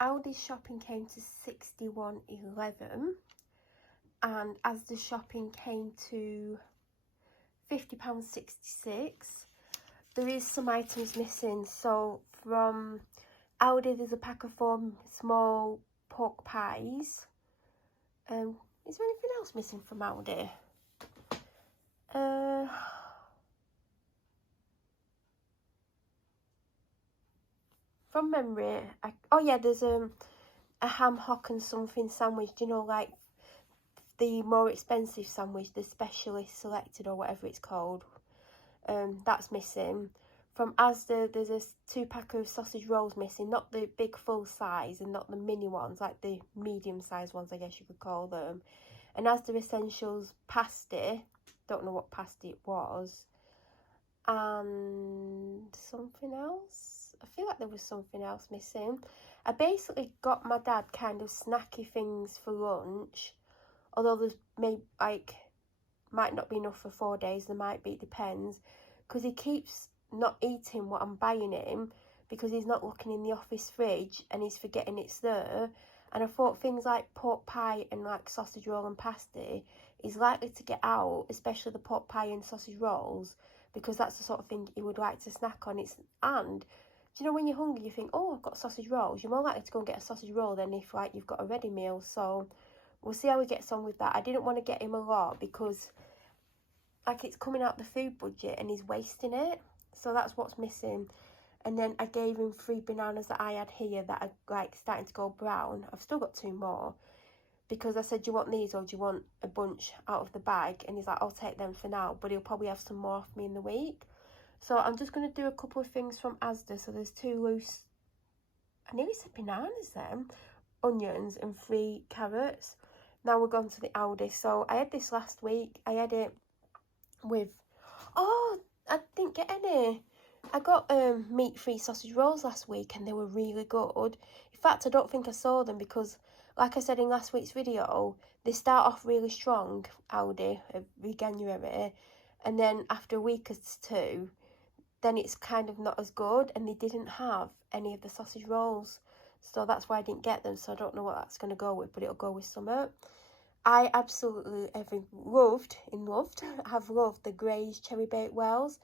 Aldi's shopping came to £61.11 and Asda shopping came to £50.66. There is some items missing. So from Aldi there's a pack of 4 small pork pies. Is there anything else missing from Aldi? From memory, oh yeah, there's a ham hock and something sandwich. Do you know, like the more expensive sandwich, the specialist selected or whatever it's called? That's missing. From Asda, there's a 2-pack of sausage rolls missing, not the big full size and not the mini ones, like the medium sized ones, I guess you could call them. And Asda Essentials pasty, don't know what pasty it was, and something else. I feel like there was something else missing. I basically got my dad kind of snacky things for lunch, although there's might not be enough for 4 days, there might be, it depends, because he keeps not eating what I'm buying him because he's not looking in the office fridge and he's forgetting it's there. And I thought things like pork pie and like sausage roll and pasty is likely to get out, especially the pork pie and sausage rolls, because that's the sort of thing he would like to snack on. And do you know, when you're hungry you think, oh, I've got sausage rolls, you're more likely to go and get a sausage roll than if like you've got a ready meal. So we'll see how he gets on with that. I didn't want to get him a lot because like it's coming out the food budget and he's wasting it. So that's what's missing. And then I gave him 3 bananas that I had here that are like starting to go brown. I've still got 2 more because I said, do you want these or do you want a bunch out of the bag? And he's like, I'll take them for now, but he'll probably have some more off me in the week. So I'm just going to do a couple of things from Asda. So there's 2 loose, I nearly said bananas then, onions and 3 carrots. Now we're going to the Aldi. So I had this last week. I had it with, oh, I didn't get any. I got meat-free sausage rolls last week and they were really good. In fact, I don't think I saw them because, like I said in last week's video, they start off really strong, Aldi, Veganuary, and then after a week or 2, then it's kind of not as good, and they didn't have any of the sausage rolls. So that's why I didn't get them, so I don't know what that's going to go with, but it'll go with summer. I absolutely have loved the Graze cherry bakewells.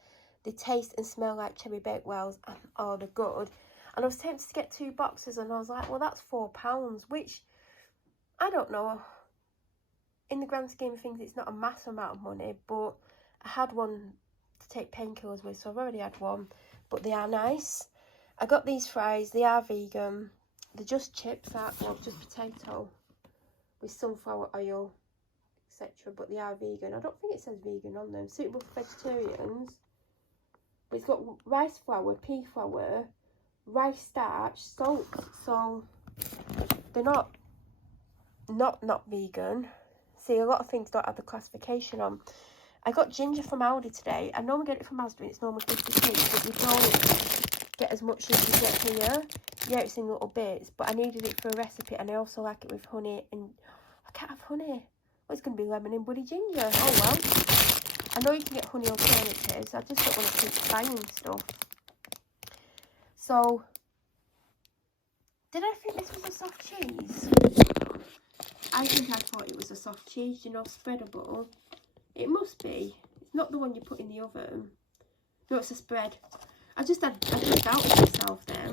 They taste and smell like cherry bakewells and oh, they're good. And I was tempted to get 2 boxes and I was like, well, that's £4, which I don't know. In the grand scheme of things, it's not a massive amount of money, but I had one to take painkillers with, so I've already had one, but they are nice. I got these fries, they are vegan. They're just chips, well, just potato with sunflower oil, etc., but they are vegan. I don't think it says vegan on them. Suitable for vegetarians. But it's got rice flour, pea flour, rice starch, salt, so they're not vegan. See, a lot of things don't have the classification on. I got ginger from Aldi today. I normally get it from Asda, it's normally 50p, but you don't get as much as you get here. Yeah, it's in little bits, but I needed it for a recipe, and I also like it with honey, and I can't have honey. Well, it's going to be lemon and bloody ginger. Oh well. I know you can get honey alternatives, I just don't want to keep buying stuff. So, did I think this was a soft cheese? I think I thought it was a soft cheese, you know, spreadable. It must be. It's not the one you put in the oven. No, it's a spread. I just doubted myself then.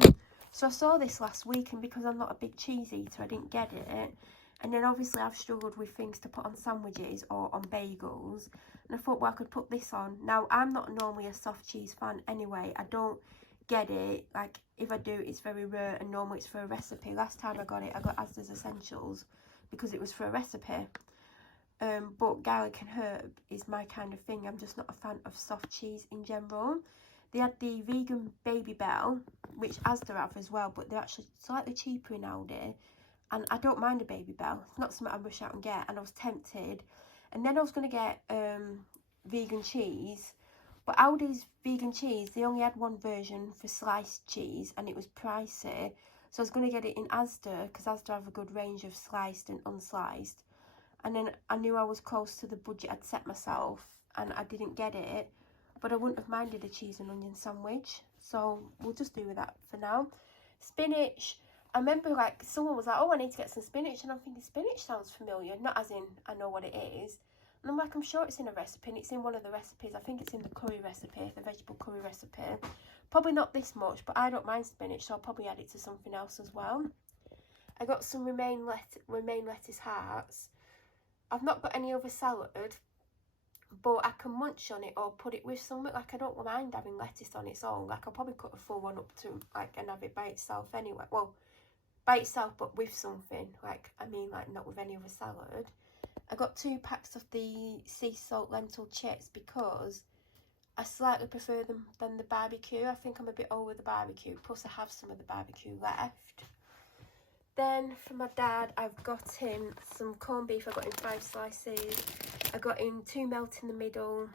So I saw this last week, and because I'm not a big cheese eater, I didn't get it. And then obviously I've struggled with things to put on sandwiches or on bagels. And I thought, well, I could put this on. Now, I'm not normally a soft cheese fan anyway. I don't get it. Like, if I do, it's very rare, and normally it's for a recipe. Last time I got it, I got Asda's Essentials because it was for a recipe. But garlic and herb is my kind of thing. I'm just not a fan of soft cheese in general. They had the vegan Baby Bell, which Asda have as well, but they're actually slightly cheaper in Aldi. And I don't mind a Baby Bell. It's not something I rush out and get. And I was tempted. And then I was going to get vegan cheese. But Aldi's vegan cheese, they only had one version for sliced cheese. And it was pricey. So I was going to get it in Asda, because Asda have a good range of sliced and unsliced. And then I knew I was close to the budget I'd set myself. And I didn't get it. But I wouldn't have minded a cheese and onion sandwich. So we'll just do with that for now. Spinach. I remember like someone was like, oh, I need to get some spinach, and I'm thinking spinach sounds familiar, not as in I know what it is. And I'm like, I'm sure it's in a recipe, and it's in one of the recipes. I think it's in the curry recipe, the vegetable curry recipe. Probably not this much, but I don't mind spinach, so I'll probably add it to something else as well. I got some romaine lettuce hearts. I've not got any other salad, but I can munch on it or put it with something. Like, I don't mind having lettuce on its own. Like, I'll probably cut a full one up to, like, and have it by itself anyway. Well, by itself, but with something. Like, I mean, like, not with any other salad. I got 2 packs of the sea salt lentil chips because I slightly prefer them than the barbecue. I think I'm a bit over the barbecue. Plus, I have some of the barbecue left. Then for my dad, I've got in some corned beef. I got in 5 slices. I got in 2 melt in the middle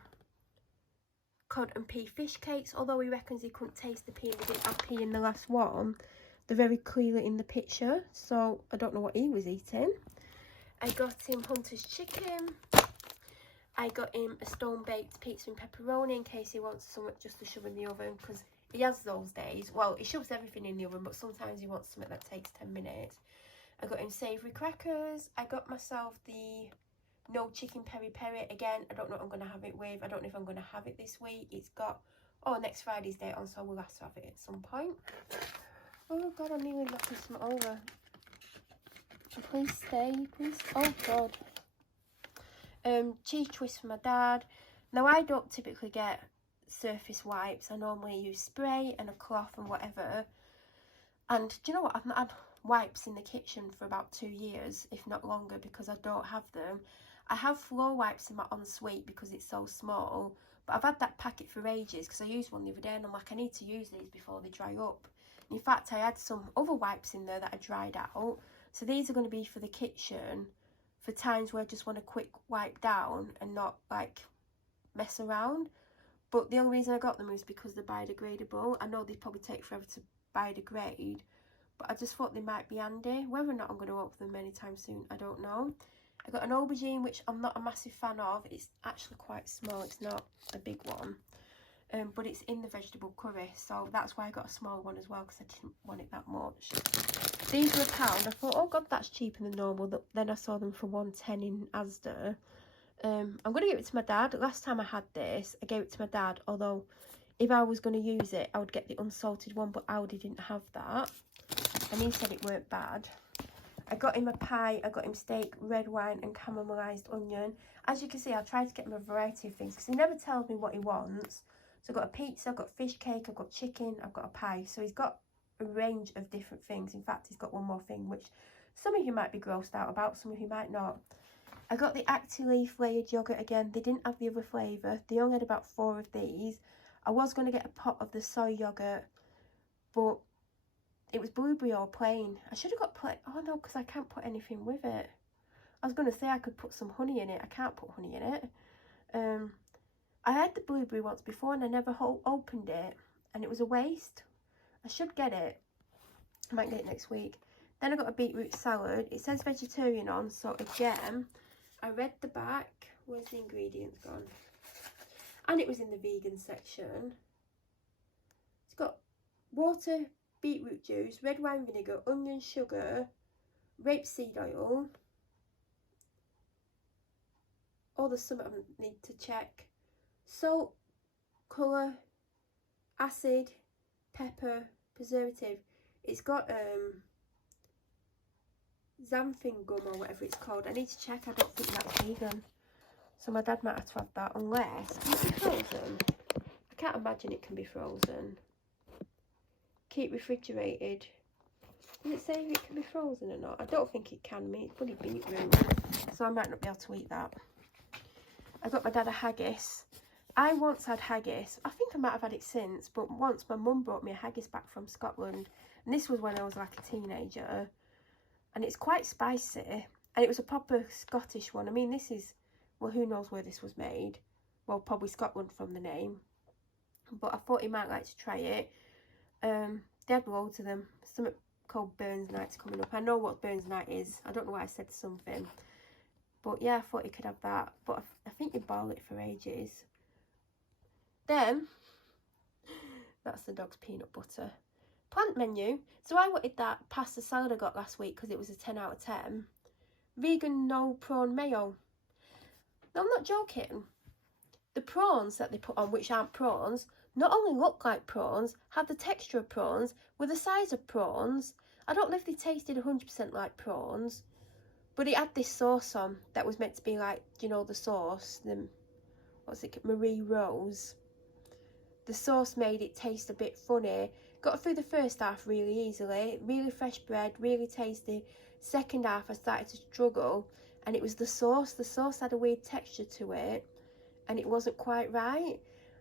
cod and pea fish cakes. Although he reckons he couldn't taste the pea and they didn't have pea in the last one, they're very clearly in the picture. So I don't know what he was eating. I got him Hunter's chicken. I got him a stone baked pizza and pepperoni in case he wants something just to shove in the oven, because he has those days. Well, he shoves everything in the oven, but sometimes he wants something that takes 10 minutes. I got him savoury crackers. I got myself the no chicken peri peri. Again, I don't know what I'm going to have it with. I don't know if I'm going to have it this week. It's got, next Friday's date on, so we'll have to have it at some point. Oh, God, I'm nearly knocking something over. Please stay, please. Oh, God. Cheese twist for my dad. Now, I don't typically get surface wipes. I normally use spray and a cloth and whatever. And do you know what? I've not had wipes in the kitchen for about 2 years, if not longer, because I don't have them. I have floor wipes in my ensuite because it's so small, but I've had that packet for ages because I used one the other day and I'm like, I need to use these before they dry up. And in fact, I had some other wipes in there that I dried out. So these are going to be for the kitchen for times where I just want a quick wipe down and not like mess around. But the only reason I got them is because they're biodegradable. I know they probably take forever to biodegrade, but I just thought they might be handy. Whether or not I'm going to open them anytime soon, I don't know. I got an aubergine, which I'm not a massive fan of. It's actually quite small. It's not a big one. But it's in the vegetable curry, so that's why I got a small one as well, because I didn't want it that much. These were £1. I thought, oh God, that's cheaper than normal. Then I saw them for £1.10 in Asda. I'm going to give it to my dad. Last time I had this, I gave it to my dad, although if I was going to use it, I would get the unsalted one, but Aldi didn't have that. And he said it weren't bad. I got him a pie, I got him steak, red wine and caramelised onion. As you can see, I tried to get him a variety of things because he never tells me what he wants. So I've got a pizza, I've got fish cake, I've got chicken, I've got a pie. So he's got a range of different things. In fact, he's got one more thing, which some of you might be grossed out about, some of you might not. I got the Actileaf layered yoghurt again. They didn't have the other flavour. They only had about 4 of these. I was going to get a pot of the soy yoghurt, but it was blueberry or plain. I should have got plain. Oh no, because I can't put anything with it. I was going to say I could put some honey in it. I can't put honey in it. I had the blueberry once before and I never opened it. And it was a waste. I should get it. I might get it next week. Then I got a beetroot salad. It says vegetarian on, so again, I read the back. Where's the ingredients gone? And it was in the vegan section. It's got water, beetroot juice, red wine vinegar, onion, sugar, rapeseed oil. All the something I need to check. Salt, colour, acid, pepper, preservative. It's got xanthan gum or whatever it's called. I need to check. I don't think that's vegan. So my dad might have to have that unless... Can it be frozen? I can't imagine it can be frozen. Keep refrigerated. Does it say if it can be frozen or not? I don't think it can. I mean, it's bloody beetroot. So I might not be able to eat that. I got my dad a haggis. I once had haggis. I think I might have had it since, but once my mum brought me a haggis back from Scotland. And this was when I was like a teenager. And it's quite spicy. And it was a proper Scottish one. I mean, this is, well, who knows where this was made. Well, probably Scotland from the name. But I thought he might like to try it. They had loads of them. Something called Burns Night's coming up. I know what Burns Night is. I don't know why I said something. But yeah, I thought he could have that. But I think you boil it for ages. Then, that's the dog's peanut butter. Plant menu. So I wanted that pasta salad I got last week because it was a 10 out of 10. Vegan, no prawn mayo. No, I'm not joking. The prawns that they put on, which aren't prawns, not only look like prawns, have the texture of prawns, with the size of prawns. I don't know if they tasted 100% like prawns, but it had this sauce on that was meant to be like, you know, the sauce, what's it, Marie Rose. The sauce made it taste a bit funny. Got through the first half really easily, really fresh bread, really tasty. Second half I started to struggle, and it was the sauce. The sauce had a weird texture to it, and it wasn't quite right.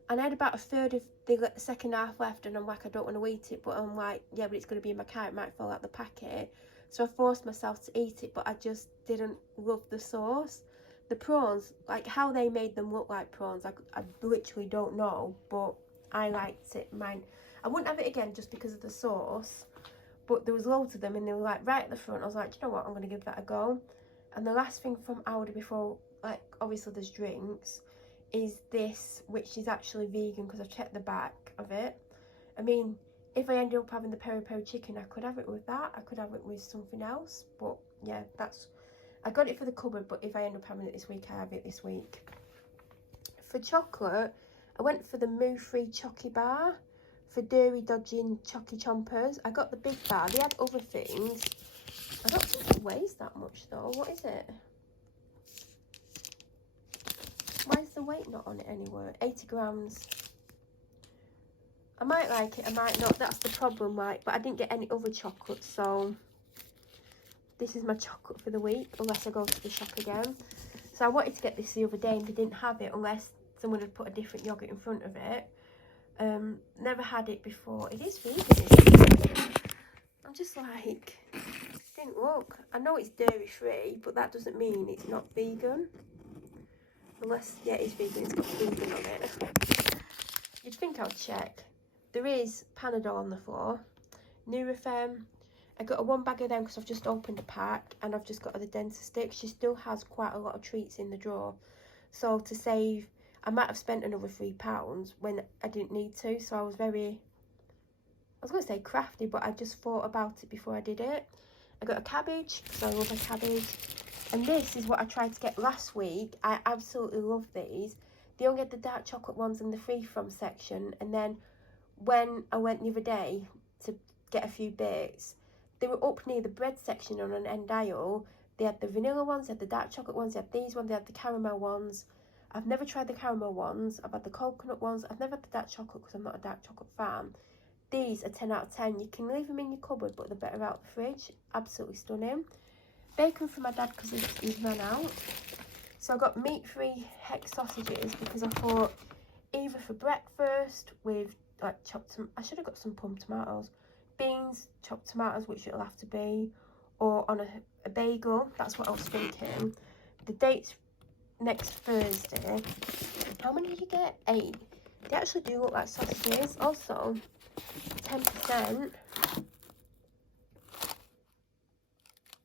And I had about a third of the second half left, and I'm like, I don't want to eat it, but I'm like, yeah, but it's going to be in my car, it might fall out the packet. So I forced myself to eat it, but I just didn't love the sauce. The prawns, like how they made them look like prawns, I literally don't know, but I liked it. I wouldn't have it again just because of the sauce, but there was loads of them, and they were like right at the front. I was like, do you know what, I'm going to give that a go. And the last thing from Aldi before, like, obviously there's drinks, is this, which is actually vegan because I've checked the back of it. I mean, if I ended up having the peri-peri chicken, I could have it with that. I could have it with something else, but yeah, I got it for the cupboard, but if I end up having it this week, I have it this week. For chocolate, I went for the moo-free chocky bar. For dairy dodging chocky chompers, I got the big bar. They had other things. I don't think it weighs that much though. What is it? Why is the weight not on it anywhere? 80 grams. I might like it, I might not. That's the problem, like. But I didn't get any other chocolate, so this is my chocolate for the week, unless I go to the shop again. So I wanted to get this the other day, and they didn't have it unless someone had put a different yogurt in front of it. Never had it before. It is vegan, isn't it? I'm just like, didn't look. I know it's dairy free, but that doesn't mean it's not vegan. Unless, yeah, it's vegan, it's got vegan on it. You'd think I'd check. There is Panadol on the floor. Nurofen. I got a 1 bag of them because I've just opened a pack, and I've just got the dentist stick. She still has quite a lot of treats in the drawer. So to save, I might have spent another £3 when I didn't need to. So I was going to say crafty, but I just thought about it before I did it. I got a cabbage because I love a cabbage. And this is what I tried to get last week. I absolutely love these. They only had the dark chocolate ones in the free from section. And then when I went the other day to get a few bits, they were up near the bread section on an end aisle. They had the vanilla ones, they had the dark chocolate ones, they had these ones, they had the caramel ones. I've never tried the caramel ones. I've had the coconut ones. I've never had the dark chocolate because I'm not a dark chocolate fan. These are 10 out of 10. You can leave them in your cupboard, but they're better out the fridge. Absolutely stunning. Bacon for my dad because he's run out. So I got meat-free hex sausages because I thought either for breakfast with like I should have got some pumped tomatoes, beans, chopped tomatoes, which it'll have to be, or on a bagel. That's what I was thinking. The date's next Thursday. How many did you get? 8. They actually do look like sausages. Also, 10%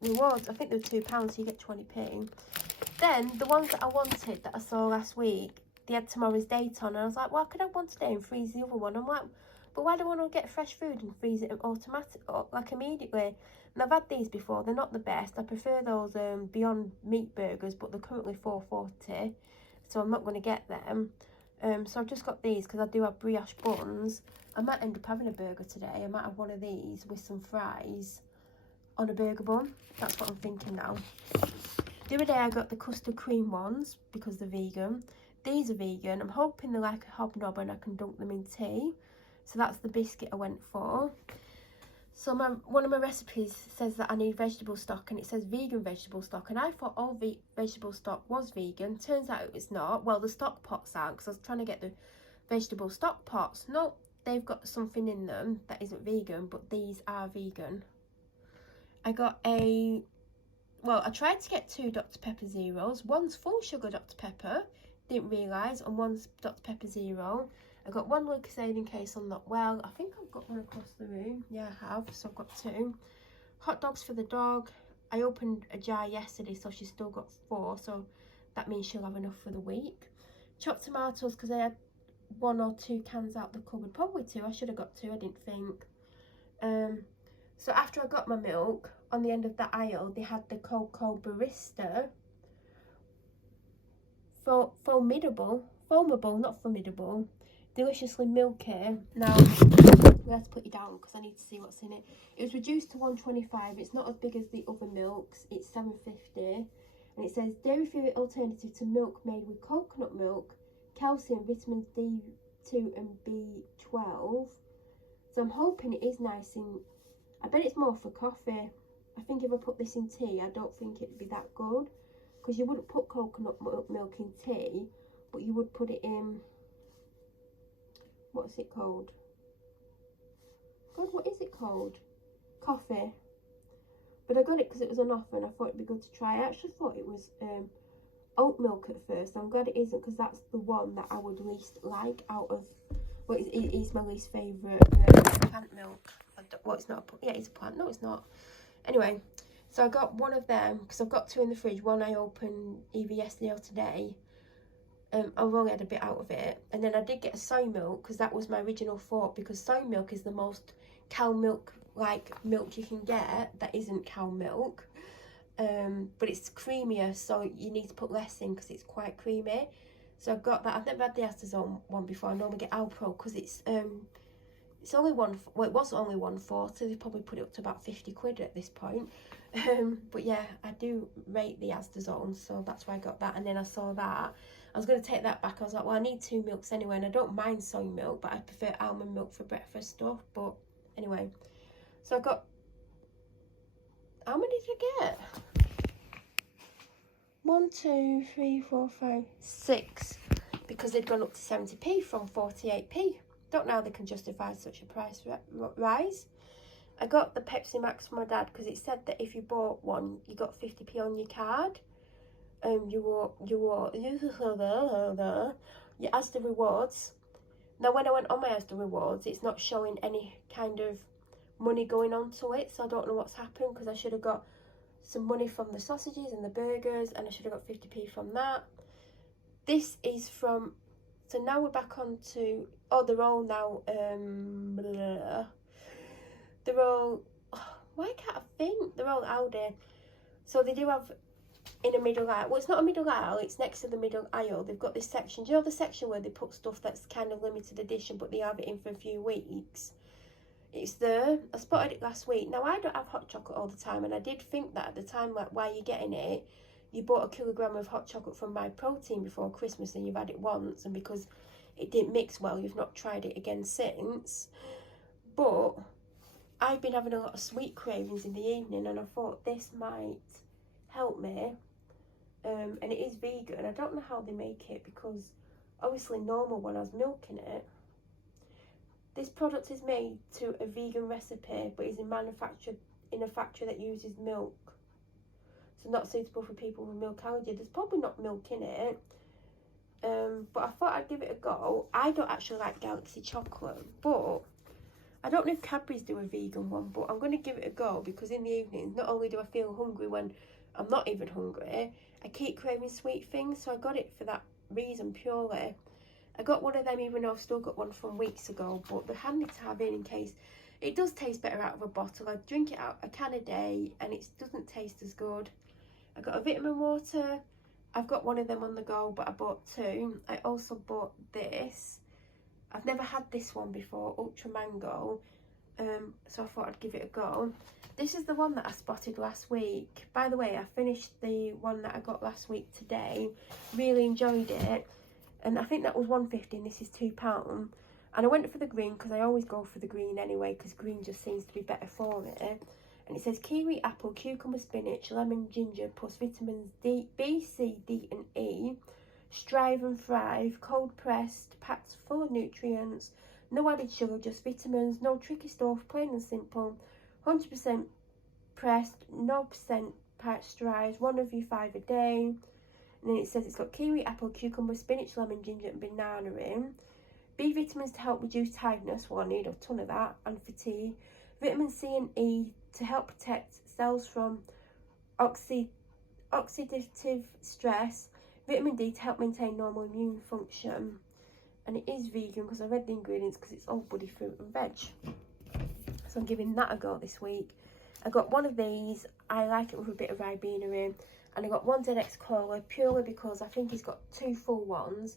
rewards. I think they were £2, so you get 20p. Then the ones that I wanted that I saw last week, they had tomorrow's date on, and I was like, well, I could have one today and freeze the other one. I'm like, but why do I want to get fresh food and freeze it like immediately? And I've had these before. They're not the best. I prefer those Beyond Meat burgers, but they're currently £4.40, so I'm not going to get them. So I've just got these because I do have brioche buns. I might end up having a burger today. I might have one of these with some fries on a burger bun. That's what I'm thinking now. The other day I got the custard cream ones because they're vegan. These are vegan. I'm hoping they're like a hobnob and I can dunk them in tea. So that's the biscuit I went for. So one of my recipes says that I need vegetable stock, and it says vegan vegetable stock, and I thought all vegetable stock was vegan. Turns out it was not. Well, the stock pots aren't, because I was trying to get the vegetable stock pots. No, they've got something in them that isn't vegan, but these are vegan. I got I tried to get 2 Dr Pepper Zeros. One's full sugar Dr Pepper, didn't realise, and one's Dr Pepper Zero. I got 1 Lucozade in case I'm not well. I think I've got one across the room. Yeah, I have. So I've got 2. Hot dogs for the dog. I opened a jar yesterday, so she's still got 4. So that means she'll have enough for the week. Chopped tomatoes because I had 1 or 2 cans out the cupboard. Probably 2. I should have got 2. I didn't think. So after I got my milk, on the end of the aisle, they had the Cocoa Barista. Foamable, not formidable. Deliciously milky. Now, let's put it down because I need to see what's in it. It was reduced to 125. It's not as big as the other milks. It's 750. And it says, dairy-free alternative to milk made with coconut milk, calcium, vitamins D2 and B12. So I'm hoping it is nice and I bet it's more for coffee. I think if I put this in tea, I don't think it'd be that good. Because you wouldn't put coconut milk in tea, but you would put it in, what's it called? God, what is it called? Coffee. But I got it because it was on offer and I thought it'd be good to try. I actually thought it was oat milk at first. I'm glad it isn't because that's the one that I would least like out of, well, it is my least favourite plant milk. Well, it's not, yeah, it's a plant. No, it's not. Anyway, so I got one of them because I've got two in the fridge. One I opened either yesterday or today. I've only had a bit out of it. And then I did get a soy milk because that was my original thought, because soy milk is the most cow milk like milk you can get that isn't cow milk. But it's creamier, so you need to put less in because it's quite creamy. So I've got that. I've never had the Asda one before. I normally get Alpro because it's only one, well, it was only 140. They probably put it up to about 50 quid at this point. But yeah, I do rate the Asda Zone, so that's why I got that. And then I saw that. I was going to take that back. I was like, well, I need 2 milks anyway, and I don't mind soy milk, but I prefer almond milk for breakfast stuff. But anyway, so I got, how many did I get? 1, 2, 3, 4, 5, 6, because they'd gone up to 70p from 48p. Don't know how they can justify such a price rise. I got the Pepsi Max for my dad because it said that if you bought one, you got 50p on your card. Your Asda rewards. Now, when I went on my Asda rewards, it's not showing any kind of money going on to it, so I don't know what's happened because I should have got some money from the sausages and the burgers, and I should have got 50p from that. This is from, so now we're back on to, oh, they're all now, they're all, why can't I think? They're all Aldi. So they do have in a middle aisle, well, it's not a middle aisle, it's next to the middle aisle. They've got this section, do you know the section where they put stuff that's kind of limited edition but they have it in for a few weeks? It's there. I spotted it last week. Now, I don't have hot chocolate all the time, and I did think that at the time, like, why you're getting it, you bought 1 kilogram of hot chocolate from My Protein before Christmas and you've had it once, and because it didn't mix well, you've not tried it again since. But I've been having a lot of sweet cravings in the evening, and I thought this might help me. And it is vegan. I don't know how they make it because obviously normal when I was milking it. This product is made to a vegan recipe but is manufactured in a factory that uses milk. So not suitable for people with milk allergy. There's probably not milk in it. But I thought I'd give it a go. I don't actually like Galaxy chocolate, but I don't know if Cadbury's do a vegan one, but I'm going to give it a go because in the evenings, not only do I feel hungry when I'm not even hungry, I keep craving sweet things, so I got it for that reason purely. I got one of them even though I've still got one from weeks ago, but they're handy to have in case. It does taste better out of a bottle. I drink it out a can a day and it doesn't taste as good. I got a vitamin water. I've got one of them on the go, but I bought 2. I also bought this. I've never had this one before, Ultra Mango. So I thought I'd give it a go. This is the one that I spotted last week. By the way, I finished the one that I got last week today. Really enjoyed it. And I think that was £1.50 and this is £2. And I went for the green because I always go for the green anyway, because green just seems to be better for me. And it says kiwi, apple, cucumber, spinach, lemon, ginger, plus vitamins D, B, C, D and E. Strive and thrive, cold pressed, packed full of nutrients, no added sugar, just vitamins, no tricky stuff, plain and simple, 100% pressed, no percent pasteurised, 1 of you 5 a day. And then it says it's got kiwi, apple, cucumber, spinach, lemon, ginger and banana in. B vitamins to help reduce tiredness, well I need a ton of that, and fatigue. Vitamin C and E to help protect cells from oxidative stress. Vitamin D to help maintain normal immune function. And it is vegan because I read the ingredients because it's all buddy fruit and veg. so I'm giving that a go this week. I got one of these. I like it with a bit of Ribena in. And I got one ZX Cola purely because I think he's got 2 full ones.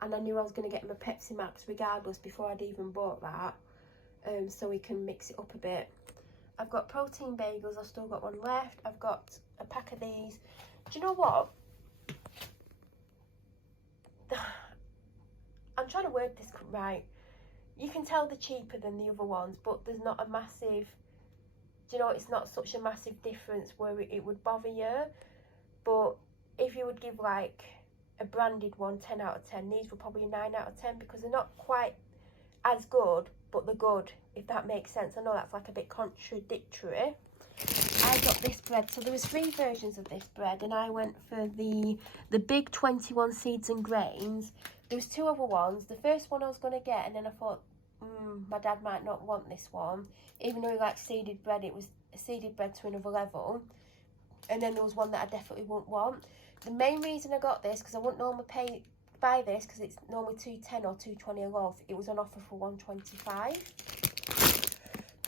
And I knew I was going to get him a Pepsi Max regardless before I'd even bought that. So we can mix it up a bit. I've got protein bagels. I've still got one left. I've got a pack of these. Do you know what? I'm trying to word this right. You can tell they're cheaper than the other ones, but there's not a massive... Do you know, it's not such a massive difference where it would bother you. But if you would give like a branded one 10 out of 10, these were probably a 9 out of 10 because they're not quite as good, but they're good, if that makes sense. I know that's like a bit contradictory. I got this bread. So there was 3 versions of this bread, and I went for the big 21 seeds and grains. There was 2 other ones. The first one I was going to get, and then I thought, my dad might not want this one. Even though he likes seeded bread, it was a seeded bread to another level. And then there was one that I definitely wouldn't want. The main reason I got this, because I wouldn't normally buy this, because it's normally $2.10 or $2.20 a loaf. It was on offer for $1.25.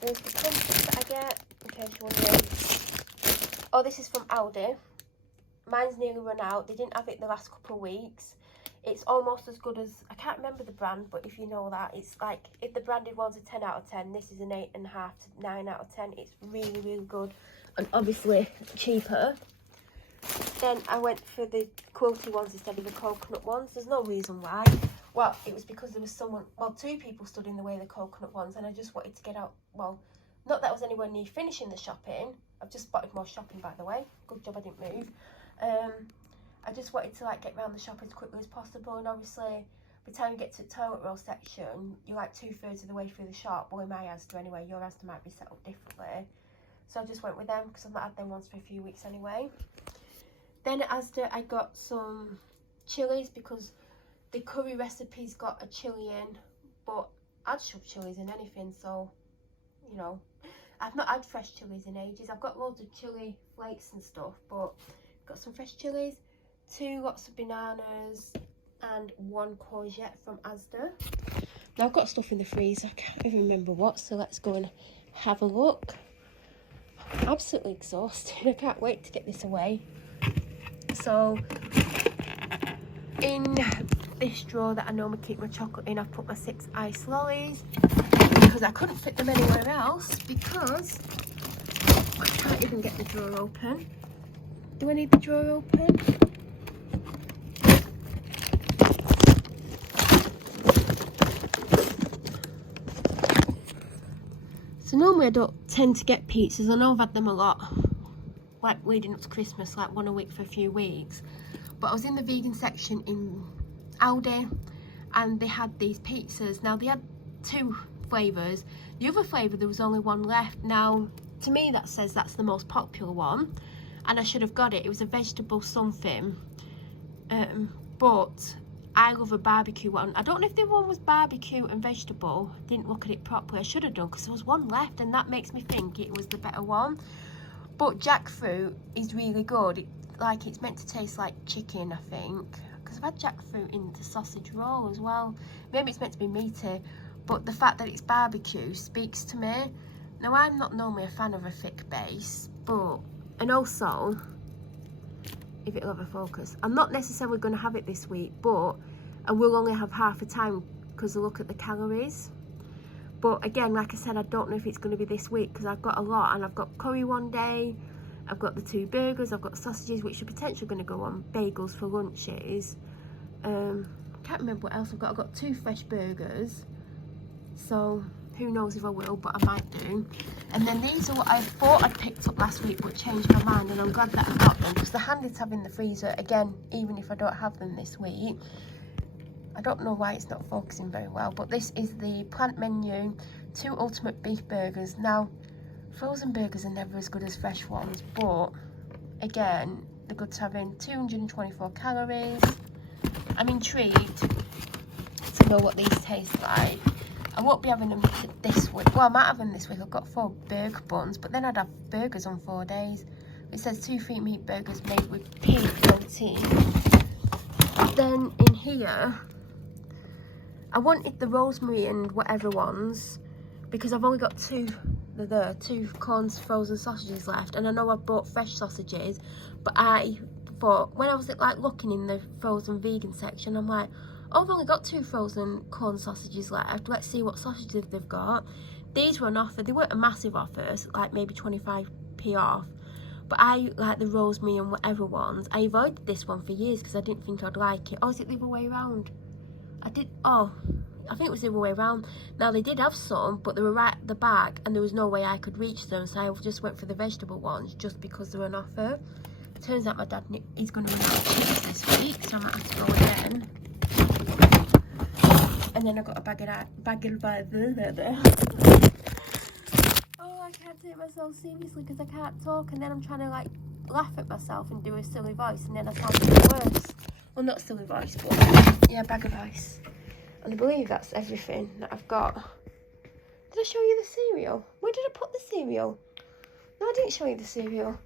There's the crumpets that I get, in case you're wondering. Oh, this is from Aldi. Mine's nearly run out. They didn't have it the last couple of weeks. It's almost as good as, I can't remember the brand, but if you know that, it's like, if the branded one's a 10 out of 10, this is an 8.5 to 9 out of 10. It's really, really good. And obviously cheaper. Then I went for the quilty ones instead of the coconut ones. There's no reason why. Well, it was because there was 2 people stood in the way of the coconut ones, and I just wanted to get out. Well, not that I was anywhere near finishing the shopping. I've just spotted more shopping, by the way. Good job I didn't move. I just wanted to like get around the shop as quickly as possible, and obviously by the time you get to the toilet roll section, you're like 2/3 of the way through the shop. Well, in my Asda anyway, your Asda might be set up differently. So I just went with them because I've not had them ones for a few weeks anyway. Then at Asda I got some chilies because the curry recipe's got a chilli in, but I'd shove chilies in anything, so you know. I've not had fresh chilies in ages. I've got loads of chili flakes and stuff, but got some fresh chilies, 2 lots of bananas, and 1 courgette from Asda. Now I've got stuff in the freezer, I can't even remember what, so let's go and have a look. I'm absolutely exhausted. I can't wait to get this away. So in this drawer that I normally keep my chocolate in, I've put my 6 ice lollies because I couldn't fit them anywhere else because I can't even get the drawer open. Do I need the drawer open? So normally I don't tend to get pizzas. I know I've had them a lot, like leading up to Christmas, like one a week for a few weeks. But I was in the vegan section in Aldi and they had these pizzas. Now they had 2 flavours. The other flavour, there was only 1 left. Now to me that says that's the most popular one, and I should have got it. It was a vegetable something, but I love a barbecue one. I don't know if the one was barbecue and vegetable. Didn't look at it properly. I should have done because there was 1 left, and that makes me think it was the better one. But jackfruit is really good. It's meant to taste like chicken, I think, because I've had jackfruit in the sausage roll as well. Maybe it's meant to be meaty, but the fact that it's barbecue speaks to me. Now I'm not normally a fan of a thick base, but, and also, if it'll have a focus, I'm not necessarily going to have it this week, but I will only have half a time because I look at the calories. But again, like I said, I don't know if it's going to be this week because I've got a lot, and I've got curry one day, I've got the 2 burgers, I've got sausages, which are potentially going to go on bagels for lunches. Can't remember what else I've got. I've got 2 fresh burgers, so who knows if I will, but I might do. And then these are what I thought I'd picked up last week but changed my mind, and I'm glad that I got them because they're handy to have in the freezer again, even if I don't have them this week. I don't know why it's not focusing very well, but this is the plant menu 2 ultimate beef burgers. Now frozen burgers are never as good as fresh ones, but again, they're good to have in. 224 calories. I'm intrigued to know what these taste like. I won't be having them this week. Well, I might have them this week. I've got 4 burger buns, but then I'd have burgers on 4 days. It says 2 free meat burgers made with pig protein. Then in here, I wanted the rosemary and whatever ones because I've only got 2 they're there, 2 corns frozen sausages left, and I know I've bought fresh sausages, but I thought, when I was like looking in the frozen vegan section, I'm like, oh, I've only got 2 frozen corn sausages left, let's see what sausages they've got. These were on offer. They weren't a massive offer, so like maybe 25p off, but I like the rosemary and whatever ones. I avoided this one for years because I didn't think I'd like it. Oh, is it the other way around? I think it was the other way around. Now, they did have some, but they were right at the back and there was no way I could reach them, so I just went for the vegetable ones just because they were on offer. Turns out my dad is going to run out of chips this week, so I might have to go again. And then I got a bag of oh, I can't take myself seriously because I can't talk, and then I'm trying to like laugh at myself and do a silly voice, and then I sound even worse. Well, not silly voice, but yeah, bag of ice. And I believe that's everything that I've got. Did I show you the cereal? Where did I put the cereal? No, I didn't show you the cereal.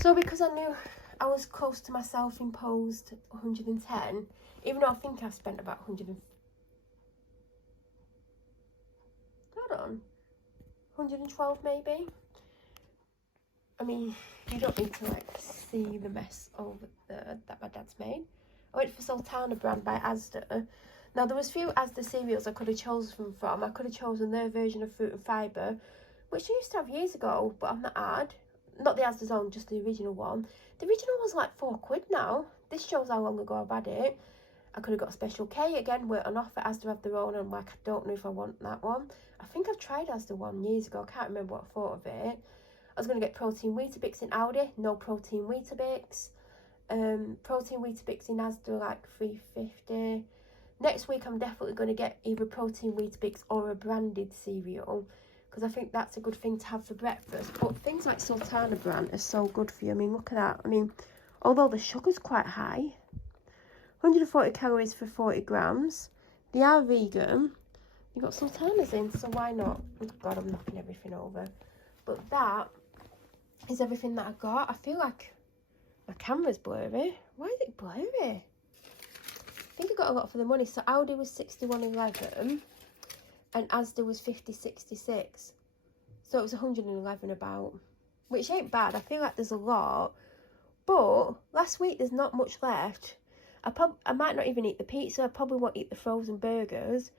So because I knew I was close to my self-imposed 110, even though I think I've spent about 112 maybe. I mean, you don't need to like see the mess over there that my dad's made. I went for Sultana brand by Asda. Now, there was a few Asda cereals I could have chosen from. I could have chosen their version of fruit and fibre, which I used to have years ago, but I've not had. Not the Asda's own, just the original one. The original was like £4 now. This shows how long ago I've had it. I could have got a Special K, again, we're on offer. Asda have their own, and I'm like, I don't know if I want that one. I think I've tried Asda one years ago. I can't remember what I thought of it. I was going to get protein Weetabix in Aldi. No protein Weetabix. Protein Weetabix in Asda like £3.50. Next week I'm definitely going to get either protein Weetabix or a branded cereal, because I think that's a good thing to have for breakfast. But things like Sultana brand are so good for you. I mean, look at that. I mean, although the sugar's quite high, 140 calories for 40 grams. They are vegan. You've got Sultanas in, so why not? Oh God, I'm knocking everything over. But that is everything that I got. I feel like my camera's blurry. Why is it blurry? I think I got a lot for the money. So Aldi was 61.11 and Asda was 50.66. So it was 111 about, which ain't bad. I feel like there's a lot. But last week there's not much left. I might not even eat the pizza. I probably won't eat the frozen burgers.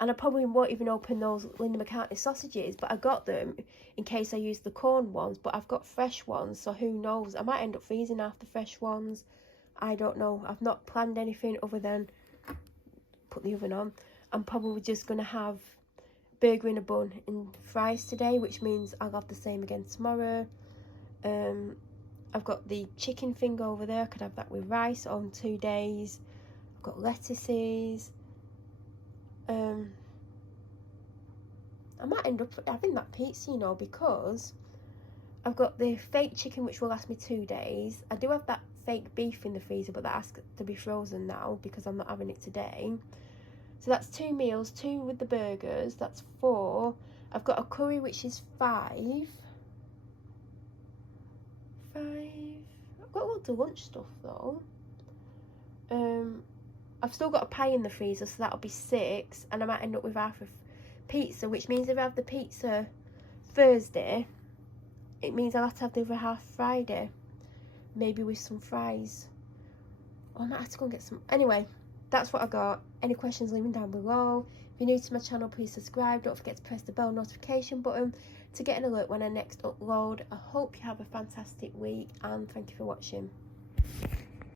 And I probably won't even open those Linda McCartney sausages. But I got them in case I use the corn ones. But I've got fresh ones, so who knows? I might end up freezing half the fresh ones. I don't know. I've not planned anything other than put the oven on. I'm probably just going to have burger in a bun and fries today, which means I'll have the same again tomorrow. I've got the chicken thing over there. I could have that with rice on 2 days. I've got lettuces. I might end up having that pizza, you know, because I've got the fake chicken, which will last me 2 days. I do have that fake beef in the freezer, but that has to be frozen now because I'm not having it today. So that's 2 meals, 2 with the burgers, that's 4. I've got a curry, which is 5. I've got loads of lunch stuff though. I've still got a pie in the freezer, so that'll be 6, and I might end up with half of pizza, which means if I have the pizza Thursday, it means I'll have to have the other half Friday, maybe with some fries. Or I might have to go and get some. Anyway, that's what I got. Any questions, leave them down below. If you're new to my channel, please subscribe. Don't forget to press the bell notification button to get an alert when I next upload. I hope you have a fantastic week, and thank you for watching.